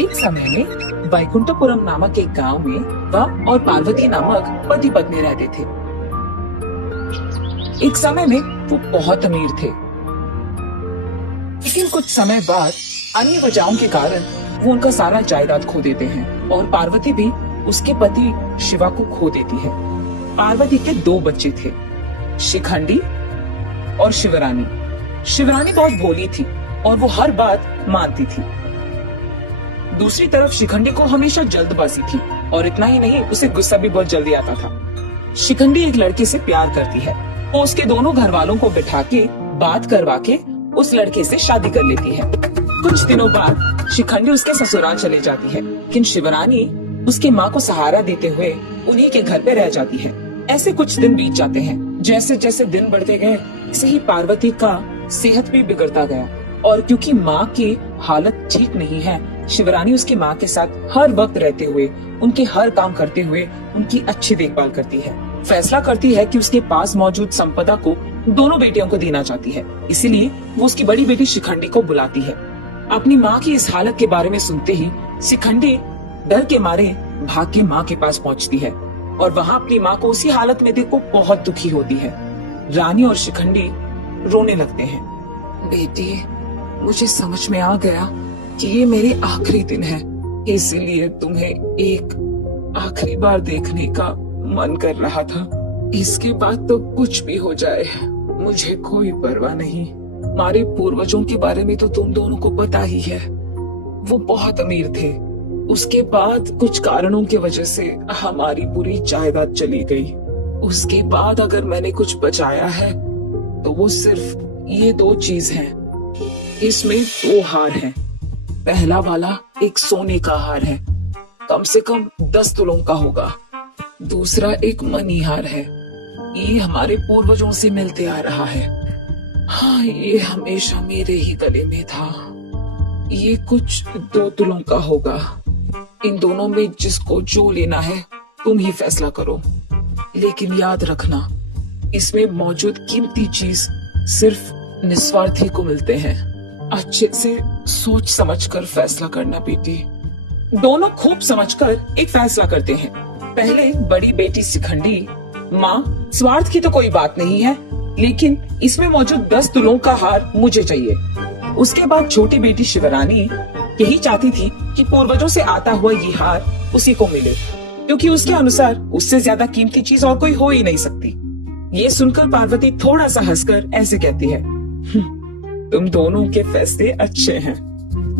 एक समय में वैकुंठपुरम नामक एक गांव में वह और पार्वती नामक पति पत्नी रहते थे। एक समय में वो बहुत अमीर थे, लेकिन कुछ समय बाद अन्य वजहों के कारण वो उनका सारा जायदाद खो देते हैं और पार्वती भी उसके पति शिवा को खो देती है। पार्वती के दो बच्चे थे, शिखंडी और शिवरानी। शिवरानी बहुत भोली थी और वो हर बात मानती थी। दूसरी तरफ शिखंडी को हमेशा जल्दबाजी थी और इतना ही नहीं, उसे गुस्सा भी बहुत जल्दी आता था। शिखंडी एक लड़के से प्यार करती है, वो उसके दोनों घर वालों को बिठा के बात करवा के उस लड़के से शादी कर लेती है। कुछ दिनों बाद शिखंडी उसके ससुराल चले जाती है, लेकिन शिवरानी उसकी माँ को सहारा देते हुए उन्हीं के घर पे रह जाती है। ऐसे कुछ दिन बीत जाते हैं। जैसे जैसे दिन बढ़ते गए, वैसे ही पार्वती का सेहत भी बिगड़ता गया और क्योंकि माँ की हालत ठीक नहीं है, शिवरानी उसकी माँ के साथ हर वक्त रहते हुए, उनके हर काम करते हुए उनकी अच्छी देखभाल करती है। फैसला करती है कि उसके पास मौजूद संपदा को दोनों बेटियों को देना चाहती है, इसीलिए वो उसकी बड़ी बेटी शिखंडी को बुलाती है। अपनी माँ की इस हालत के बारे में सुनते ही शिखंडी डर के मारे भाग के माँ के पास पहुँचती है और वहाँ अपनी माँ को उसी हालत में देख को बहुत दुखी होती है। रानी और शिखंडी रोने लगते हैं। बेटी, मुझे समझ में आ गया कि ये मेरे आखिरी दिन है, इसीलिए तुम्हें एक आखिरी बार देखने का मन कर रहा था। इसके बाद तो कुछ भी हो जाए, मुझे कोई परवाह नहीं। हमारे पूर्वजों के बारे में तो तुम दोनों को पता ही है, वो बहुत अमीर थे। उसके बाद कुछ कारणों की वजह से हमारी पूरी जायदाद चली गई। उसके बाद अगर मैंने कुछ बचाया है तो वो सिर्फ ये दो चीज हैं। इसमें दो हार हैं। पहला वाला एक सोने का हार है, कम से कम 10 तुलों का होगा। दूसरा एक मनी हार है, ये हमारे पूर्वजों से मिलते आ रहा है। हाँ, ये हमेशा मेरे ही गले में था। ये कुछ 2 तुलों का होगा। इन दोनों में जिसको जो लेना है तुम ही फैसला करो, लेकिन याद रखना, इसमें मौजूद कीमती चीज सिर्फ निस्वार्थी को मिलते हैं। अच्छे से सोच समझकर फैसला करना बेटी। दोनों खूब समझकर एक फैसला करते हैं। पहले बड़ी बेटी शिखंडी, माँ स्वार्थ की तो कोई बात नहीं है, लेकिन इसमें मौजूद 10 तुलों का हार मुझे चाहिए। उसके बाद छोटी बेटी शिवरानी यही चाहती थी कि पूर्वजों से आता हुआ ये हार उसी को मिले, क्योंकि उसके अनुसार उससे ज्यादा कीमती चीज और कोई हो ही नहीं सकती। ये सुनकर पार्वती थोड़ा सा हंसकर ऐसे कहती है, तुम दोनों के फैसले अच्छे हैं।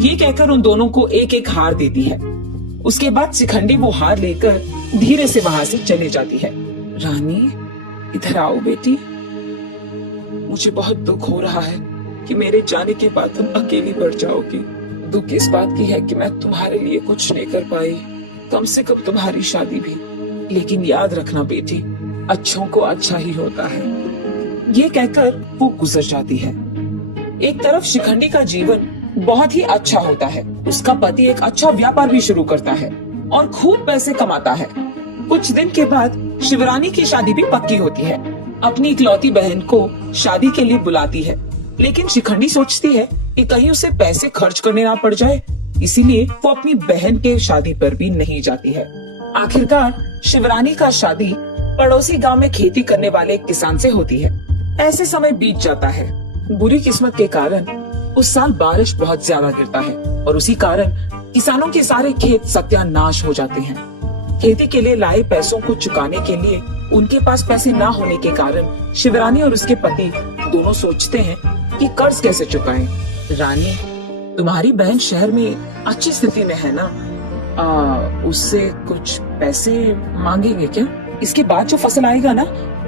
ये कहकर उन दोनों को एक एक हार देती है। उसके बाद शिखंडी वो हार लेकर धीरे से वहां से चले जाती है। रानी, इधर आओ बेटी। मुझे बहुत दुख हो रहा है कि मेरे जाने के बाद तुम अकेली पड़ जाओगी। दुख इस बात की है कि मैं तुम्हारे लिए कुछ नहीं कर पाई, कम से कम तुम्हारी शादी भी। लेकिन याद रखना बेटी, अच्छों को अच्छा ही होता है। ये कहकर वो गुजर जाती है। एक तरफ शिखंडी का जीवन बहुत ही अच्छा होता है। उसका पति एक अच्छा व्यापार भी शुरू करता है और खूब पैसे कमाता है। कुछ दिन के बाद शिवरानी की शादी भी पक्की होती है। अपनी इकलौती बहन को शादी के लिए बुलाती है, लेकिन शिखंडी सोचती है कि कहीं उसे पैसे खर्च करने ना पड़ जाए, इसीलिए वो अपनी बहन के शादी पर भी नहीं जाती है। आखिरकार शिवरानी का शादी पड़ोसी गांव में खेती करने वाले एक किसान से होती है। ऐसे समय बीत जाता है। बुरी किस्मत के कारण उस साल बारिश बहुत ज्यादा गिरता है और उसी कारण किसानों के सारे खेत सत्यानाश हो जाते हैं। खेती के लिए लाए पैसों को चुकाने के लिए उनके पास पैसे ना होने के कारण शिवरानी और उसके पति दोनों सोचते हैं कि कर्ज कैसे चुकाएं। रानी, तुम्हारी बहन शहर में अच्छी स्थिति में है ना, उससे कुछ पैसे मांगेंगे क्या? इसके बाद जो फसल आएगा ना,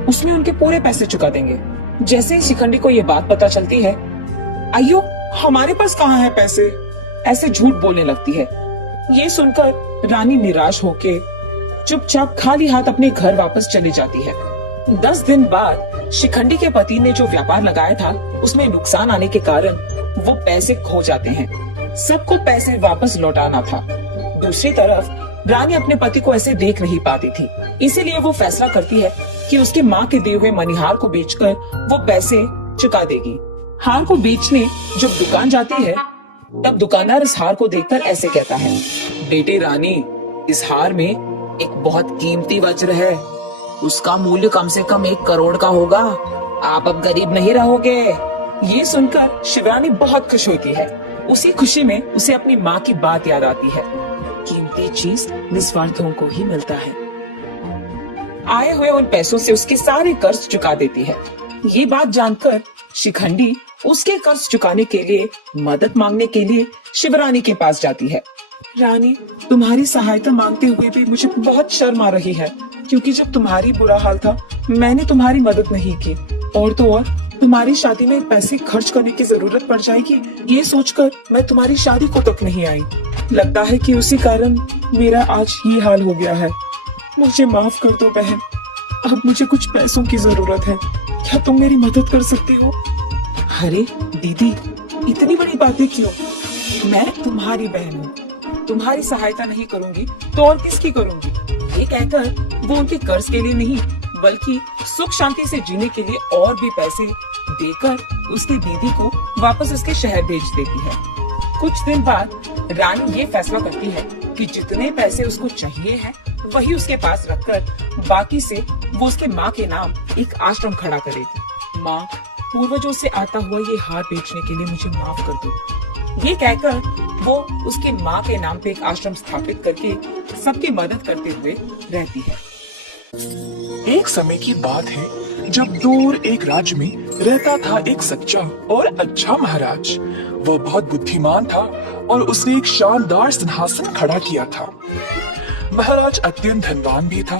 उसमें उनके पूरे पैसे चुका देंगे। जैसे ही शिखंडी को ये बात पता चलती है, अयो हमारे पास कहाँ है पैसे, ऐसे झूठ बोलने लगती है। ये सुनकर रानी निराश होके चुपचाप खाली हाथ अपने घर वापस चली जाती है। 10 दिन बाद शिखंडी के पति ने जो व्यापार लगाया था, उसमें नुकसान आने के कारण वो पैसे खो जाते हैं। सबको पैसे वापस लौटाना था। दूसरी तरफ रानी अपने पति को ऐसे देख नहीं पाती थी, इसीलिए वो फैसला करती है कि उसकी माँ के दिए हुए मणिहार को बेचकर वो पैसे चुका देगी। हार को बेचने जब दुकान जाती है तब दुकानदार इस हार को देखकर ऐसे कहता है, बेटे रानी, इस हार में एक बहुत कीमती वज्र है, उसका मूल्य कम से कम 1 करोड़ का होगा। आप अब गरीब नहीं रहोगे। ये सुनकर शिवरानी बहुत खुश होती है। उसी खुशी में उसे अपनी माँ की बात याद आती है, कीमती चीज निस्वार्थों को ही मिलता है। आए हुए उन पैसों से उसके सारे कर्ज चुका देती है। ये बात जानकर शिखंडी उसके कर्ज चुकाने के लिए मदद मांगने के लिए शिवरानी के पास जाती है। रानी, तुम्हारी सहायता मांगते हुए भी मुझे बहुत शर्म आ रही है, क्योंकि जब तुम्हारी बुरा हाल था मैंने तुम्हारी मदद नहीं की, और तो और तुम्हारी शादी में पैसे खर्च करने की जरूरत पड़ जाएगी, ये सोचकर मैं तुम्हारी शादी को तक नहीं आई। लगता है कि उसी कारण मेरा आज ये हाल हो गया है। मुझे माफ कर दो बहन, अब मुझे कुछ पैसों की जरूरत है, क्या तुम मेरी मदद कर सकते हो? अरे दीदी, इतनी बड़ी बातें क्यों? मैं तुम्हारी बहन हूँ, तुम्हारी सहायता नहीं करूंगी तो और किसकी करूंगी? ये कहकर वो उनके कर्ज के लिए नहीं बल्कि सुख शांति से जीने के लिए और भी पैसे देकर उसकी दीदी को वापस उसके शहर भेज देती है। कुछ दिन बाद रानी ये फैसला करती है कि जितने पैसे उसको चाहिए हैं वही उसके पास रखकर बाकी से वो उसके माँ के नाम एक आश्रम खड़ा करेगी। माँ, पूर्वजों से आता हुआ ये हार बेचने के लिए मुझे माफ कर दो। ये कहकर वो उसकी माँ के नाम पे एक आश्रम स्थापित करके सबकी मदद करते हुए रहती है। एक समय की बात है जब दूर एक राज्य में रहता था एक सच्चा और अच्छा महाराज। वह बहुत बुद्धिमान था और उसने एक शानदार सिंहासन खड़ा किया था। महाराज अत्यंत धनवान भी था।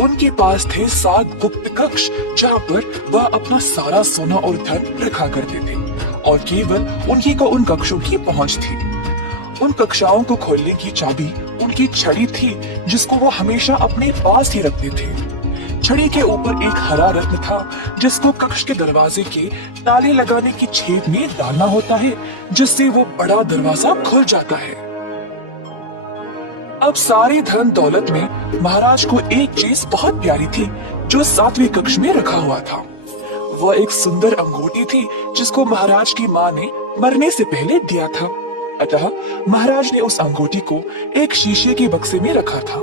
उनके पास थे 7 गुप्त कक्ष जहाँ पर वह अपना सारा सोना और धन रखा करते थे और केवल उन्हीं को उन कक्षों की पहुंच थी। उन कक्षाओं को खोलने की चाबी उनकी छड़ी थी जिसको वो हमेशा अपने पास ही रखते थे। छड़ी के ऊपर एक हरा रत्न था जिसको कक्ष के दरवाजे के ताले लगाने की छेद में डालना होता है, जिससे वो बड़ा दरवाजा खुल जाता है। अब सारे धन दौलत में महाराज को एक चीज बहुत प्यारी थी जो 7वें कक्ष में रखा हुआ था। वह एक सुंदर अंगूठी थी जिसको महाराज की माँ ने मरने से पहले दिया था। अतः महाराज ने उस अंगूठी को एक शीशे के बक्से में रखा था।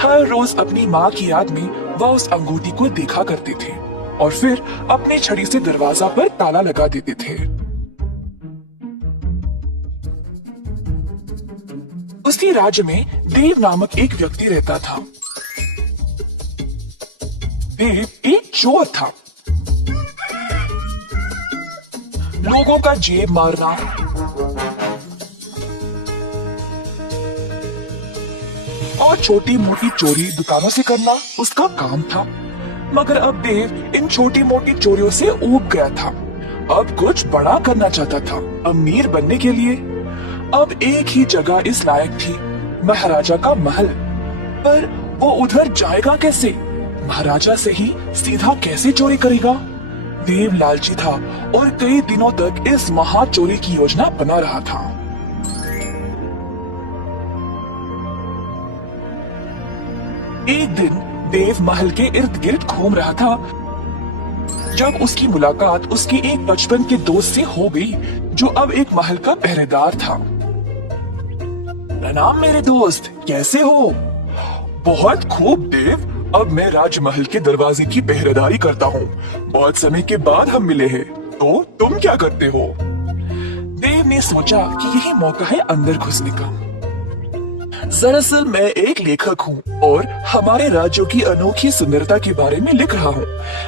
हर रोज अपनी माँ की याद में वह उस अंगूठी को देखा करते थे और फिर अपनी छड़ी से दरवाजा पर ताला लगा देते थे। उसी राज्य में देव नामक एक व्यक्ति रहता था। देव एक चोर था। लोगों का जेब मारना, और छोटी मोटी चोरी दुकानों से करना उसका काम था। मगर अब देव इन छोटी मोटी चोरियों से ऊब गया था। अब कुछ बड़ा करना चाहता था, अमीर बनने के लिए। अब एक ही जगह इस लायक थी, महाराजा का महल। पर वो उधर जाएगा कैसे? महाराजा से ही सीधा कैसे चोरी करेगा? देव लालची था और कई दिनों तक इस महा चोरी की योजना बना रहा था। एक दिन देव महल के इर्द गिर्द घूम रहा था जब उसकी मुलाकात उसके एक बचपन के दोस्त से हो गई जो अब एक महल का पहरेदार था। प्रणाम मेरे दोस्त, कैसे हो? बहुत खूब देव, अब मैं राजमहल के दरवाजे की पहरेदारी करता हूँ। बहुत समय के बाद हम मिले हैं। तो तुम क्या करते हो? देव ने सोचा कि यही मौका है अंदर घुसने का। दरअसल मैं एक लेखक हूँ और हमारे राज्यों की अनोखी सुंदरता के बारे में लिख रहा हूँ।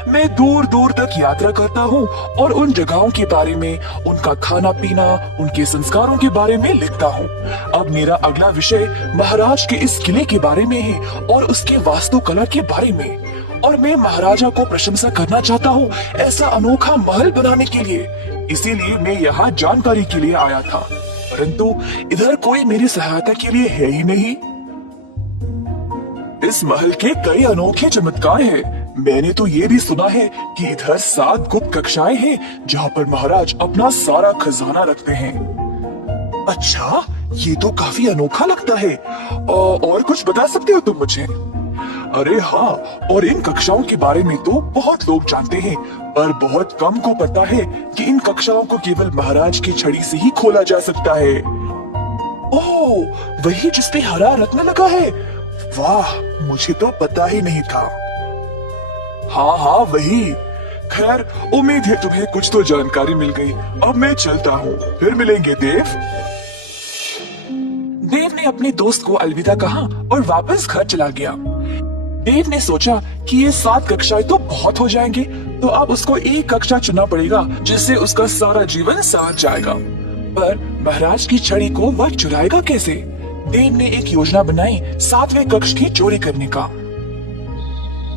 मैं दूर दूर तक यात्रा करता हूँ और उन जगहों के बारे में, उनका खाना पीना, उनके संस्कारों के बारे में लिखता हूँ। अब मेरा अगला विषय महाराज के इस किले के बारे में है और उसके वास्तुकला के बारे में। और मैं महाराजा को प्रशंसा करना चाहता हूँ ऐसा अनोखा महल बनाने के लिए। इसीलिए मैं यहाँ जानकारी के लिए आया था, परंतु इधर कोई मेरी सहायता के लिए है ही नहीं। इस महल के कई अनोखे चमत्कार हैं। मैंने तो ये भी सुना है कि इधर 7 गुप्त कक्षाएं हैं जहाँ पर महाराज अपना सारा खजाना रखते हैं। अच्छा, ये तो काफी अनोखा लगता है। और कुछ बता सकते हो तुम मुझे? अरे हाँ, और इन कक्षाओं के बारे में तो बहुत लोग जानते हैं, पर बहुत कम को पता है कि इन कक्षाओं को केवल महाराज की छड़ी से ही खोला जा सकता है। ओह, वही जिस पे हरा रत्न लगा है। वाह, मुझे तो पता ही नहीं था। हाँ हाँ, वही। खैर, उम्मीद है तुम्हें कुछ तो जानकारी मिल गई। अब मैं चलता हूँ, फिर मिलेंगे देव। देव ने अपने दोस्त को अलविदा कहा और वापस घर चला गया। देव ने सोचा कि ये 7 कक्षाएं तो बहुत हो जाएंगे, तो अब उसको एक कक्षा चुनना पड़ेगा जिससे उसका सारा जीवन साथ जाएगा। पर महाराज की छड़ी को वह चुराएगा कैसे? देव ने एक योजना बनाई 7वें कक्ष की चोरी करने का।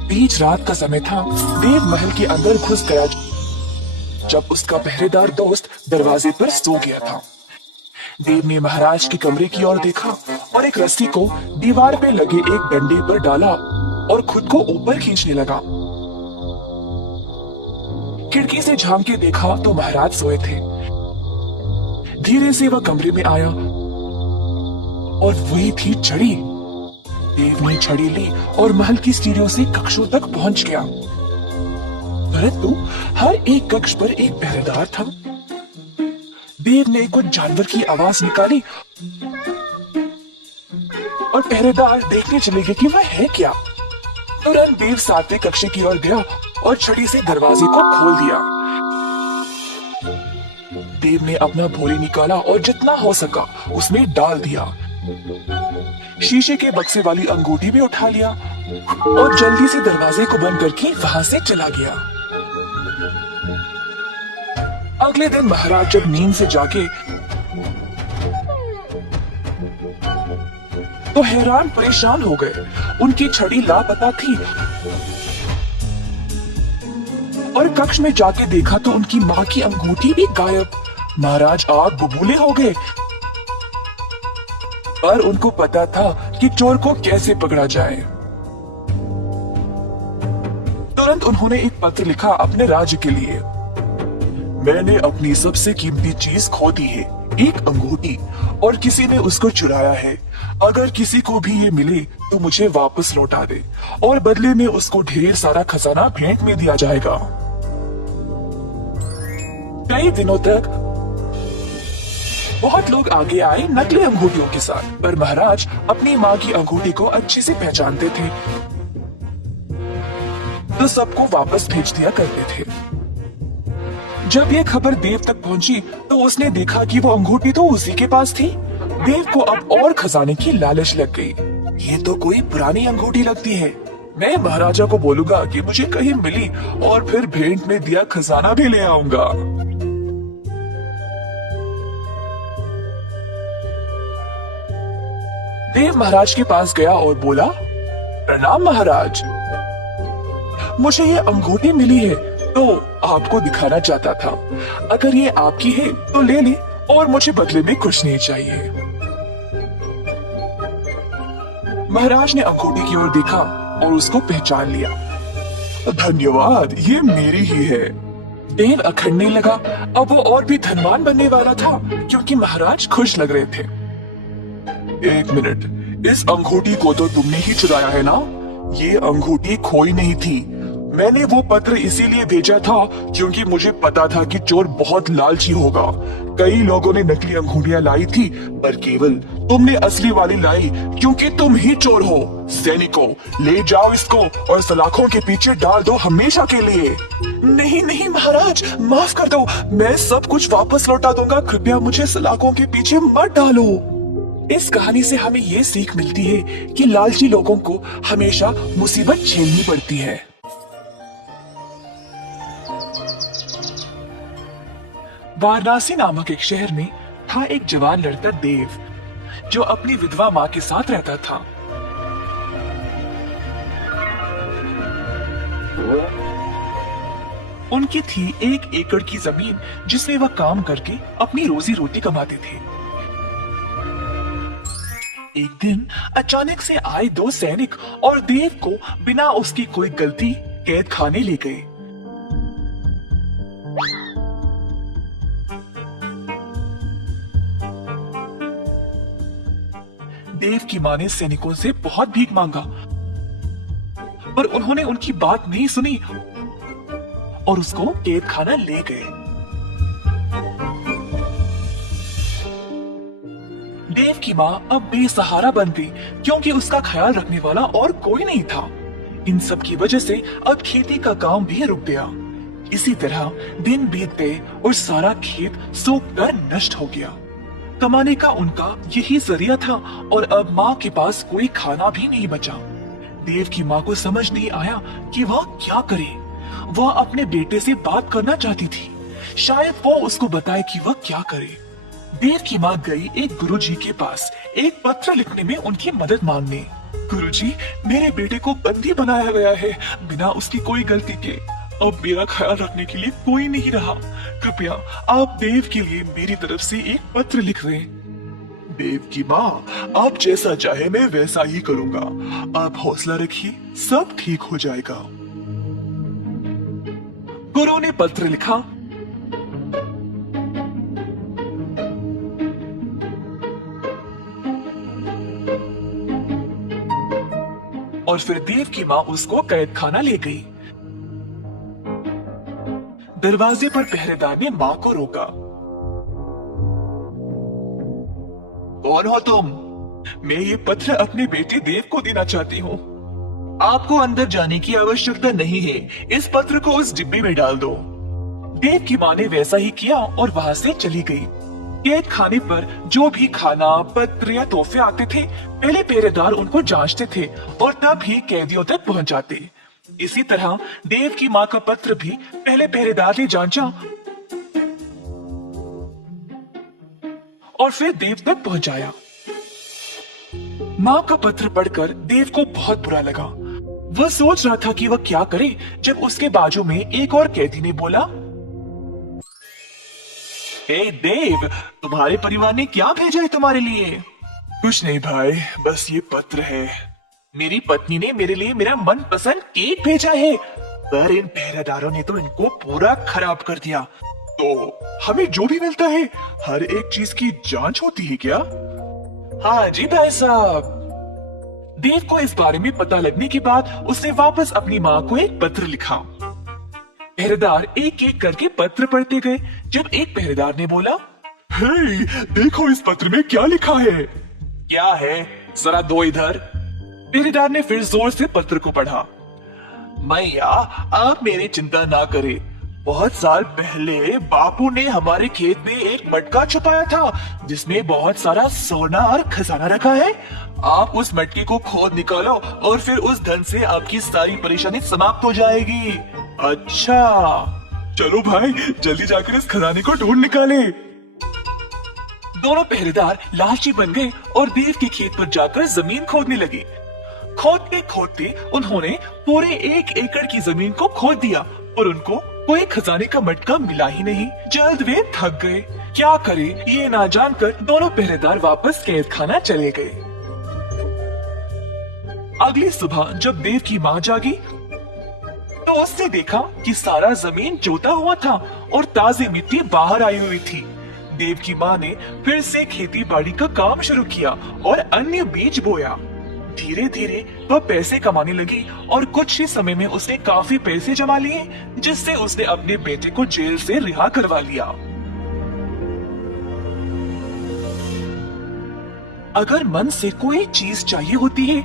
बीच रात का समय था। देव महल के अंदर घुस गया जब उसका पहरेदार दोस्त दरवाजे पर सो गया था। देव ने महाराज के कमरे की ओर देखा और एक रस्सी को दीवार पे लगे एक डंडे पर डाला और खुद को ऊपर खींचने लगा। खिड़की से झांक के देखा तो महाराज सोए थे। धीरे से वह कमरे में आया और वही थी छड़ी। देव ने छड़ी ली और महल की सीढ़ियों से कक्षों तक पहुंच गया, परंतु हर एक कक्ष पर एक पहरेदार था। देव ने कुछ जानवर की आवाज निकाली और पहरेदार देखने चले गए कि वह है क्या। तुरंत देव 7वें कक्ष की ओर गया और छड़ी से दरवाजे को खोल दिया। देव ने अपना भोरी निकाला और जितना हो सका उसमें डाल दिया। शीशे के बक्से वाली अंगूठी भी उठा लिया और जल्दी से दरवाजे को बंद करके वहां से चला गया। अगले दिन महाराज जब नींद से जागे तो हैरान परेशान हो गए। उनकी छड़ी लापता थी और कक्ष में जाके देखा तो उनकी माँ की अंगूठी भी गायब। महाराज आग बबूले हो गए, पर उनको पता था कि चोर को कैसे पकड़ा जाए। तुरंत उन्होंने एक पत्र लिखा अपने राज्य के लिए। मैंने अपनी सबसे कीमती चीज खो दी है, एक अंगूठी, और किसी ने उसको चुराया है। अगर किसी को भी ये मिले तो मुझे वापस लौटा दे और बदले में उसको ढेर सारा खजाना भेंट में दिया जाएगा। कई दिनों तक बहुत लोग आगे आए नकली अंगूठियों के साथ, पर महाराज अपनी माँ की अंगूठी को अच्छे से पहचानते थे, तो सबको वापस भेज दिया करते थे। जब ये खबर देव तक पहुंची तो उसने देखा कि वो अंगूठी तो उसी के पास थी। देव को अब और खजाने की लालच लग गई। ये तो कोई पुरानी अंगूठी लगती है। मैं महाराजा को बोलूंगा कि मुझे कहीं मिली और फिर भेंट में दिया खजाना भी ले आऊंगा। देव महाराज के पास गया और बोला, प्रणाम महाराज, मुझे ये अंगूठी मिली है तो आपको दिखाना चाहता था। अगर ये आपकी है तो ले ले और मुझे बदले में कुछ नहीं चाहिए। महाराज ने अंगूठी की ओर देखा और उसको पहचान लिया। धन्यवाद, ये मेरी ही है। देव अखड़ने लगा। अब वो और भी धनवान बनने वाला था क्योंकि महाराज खुश लग रहे थे। एक मिनट, इस अंगूठी को तो तुमने ही चुराया है ना? ये अंगूठी खोई नहीं थी। मैंने वो पत्र इसीलिए भेजा था क्योंकि मुझे पता था कि चोर बहुत लालची होगा। कई लोगों ने नकली अंगूठियां लाई थी, पर केवल तुमने असली वाली लाई क्योंकि तुम ही चोर हो। सैनिकों, ले जाओ इसको और सलाखों के पीछे डाल दो हमेशा के लिए। नहीं नहीं महाराज, माफ कर दो, मैं सब कुछ वापस लौटा दूंगा। कृपया मुझे सलाखों के पीछे मत डालो। इस कहानी से हमें ये सीख मिलती है कि लालची लोगों को हमेशा मुसीबत झेलनी पड़ती है। वाराणसी नामक एक शहर में था एक जवान लड़का देव, जो अपनी विधवा माँ के साथ रहता था। उनकी थी 1 एकड़ की जमीन जिसमें वह काम करके अपनी रोजी रोटी कमाते थे। एक दिन अचानक से आए 2 सैनिक और देव को बिना उसकी कोई गलती कैद खाने ले गए। देव की माँ ने सैनिकों से बहुत भीख मांगा, पर उन्होंने उनकी बात नहीं सुनी और उसको कैद खाना ले गए। देव की माँ अब बेसहारा बन गई क्योंकि उसका ख्याल रखने वाला और कोई नहीं था। इन सब की वजह से अब खेती का काम भी रुक गया। इसी तरह दिन बीत गए और सारा खेत सूख कर नष्ट हो गया। कमाने का उनका यही जरिया था और अब माँ के पास कोई खाना भी नहीं बचा। देव की माँ को समझ नहीं आया कि वह क्या करे। वह अपने बेटे से बात करना चाहती थी, शायद वो उसको बताए कि वह क्या करे। देव की माँ गई एक गुरुजी के पास एक पत्र लिखने में उनकी मदद मांगने। गुरुजी, मेरे बेटे को बंदी बनाया गया है बिना उसकी कोई गलती के। अब मेरा ख्याल रखने के लिए कोई नहीं रहा। कृपया आप देव के लिए मेरी तरफ से एक पत्र लिख दें। देव की माँ, आप जैसा चाहे मैं वैसा ही करूँगा। आप हौसला रखिए, सब ठीक हो जाएगा। गुरु ने पत्र लिखा। और फिर देव की माँ उसको कैद खाना ले गई। दरवाजे पर पहरेदार ने माँ को रोका। कौन हो तुम? मैं ये पत्र अपने बेटे देव को देना चाहती हूँ। आपको अंदर जाने की आवश्यकता नहीं है, इस पत्र को उस डिब्बे में डाल दो। देव की माँ ने वैसा ही किया और वहाँ से चली गई। कैद खाने पर जो भी खाना, पत्र या तोहफे आते थे, पहले पहरेदार उनको जांचते थे और तब ही कैदियों तक पहुँच जाते। इसी तरह देव की माँ का पत्र भी पहले पहरेदार ने जांचा और फिर देव तक पहुंचाया। माँ का पत्र पढ़कर देव को बहुत बुरा लगा। वह सोच रहा था कि वह क्या करे जब उसके बाजू में एक और कैदी ने बोला, हे देव, तुम्हारे परिवार ने क्या भेजा है तुम्हारे लिए? कुछ नहीं भाई, बस ये पत्र है। मेरी पत्नी ने मेरे लिए मेरा मनपसंद केक भेजा है, पर इन पहरेदारों ने तो इनको पूरा खराब कर दिया। तो हमें जो भी मिलता है हर एक चीज की जांच होती है क्या? हाँ जी भाई साहब। देव को इस बारे में पता लगने के बाद उसने वापस अपनी माँ को एक पत्र लिखा। पहरेदार एक एक करके पत्र पढ़ते गए जब एक पहरेदार ने बोला, हे, देखो इस पत्र में क्या लिखा है। क्या है, जरा दो इधर। पहरेदार ने फिर जोर से पत्र को पढ़ा। मैया, आप मेरी चिंता ना करें। बहुत साल पहले बापू ने हमारे खेत में एक मटका छुपाया था जिसमें बहुत सारा सोना और खजाना रखा है। आप उस मटके को खोद निकालो और फिर उस धन से आपकी सारी परेशानी समाप्त हो जाएगी। अच्छा, चलो भाई, जल्दी जाकर इस खजाने को ढूंढ निकाले। दोनों पहरेदार लालची बन गए और देव के खेत पर जाकर जमीन खोदने लगे। खोदते खोदते उन्होंने पूरे 1 एकड़ की जमीन को खोद दिया और उनको कोई खजाने का मटका मिला ही नहीं। जल्द वे थक गए। क्या करें ये ना जानकर दोनों पहरेदार वापस कैद खाना चले गए। अगली सुबह जब देव की माँ जागी तो उसने देखा कि सारा जमीन जोता हुआ था और ताजी मिट्टी बाहर आई हुई थी। देव की माँ ने फिर से खेती बाड़ी का काम शुरू किया और अन्य बीज बोया। धीरे धीरे वह पैसे कमाने लगी और कुछ ही समय में उसने काफी पैसे जमा लिए, जिससे उसने अपने बेटे को जेल से रिहा करवा लिया। अगर मन से कोई चीज चाहिए होती है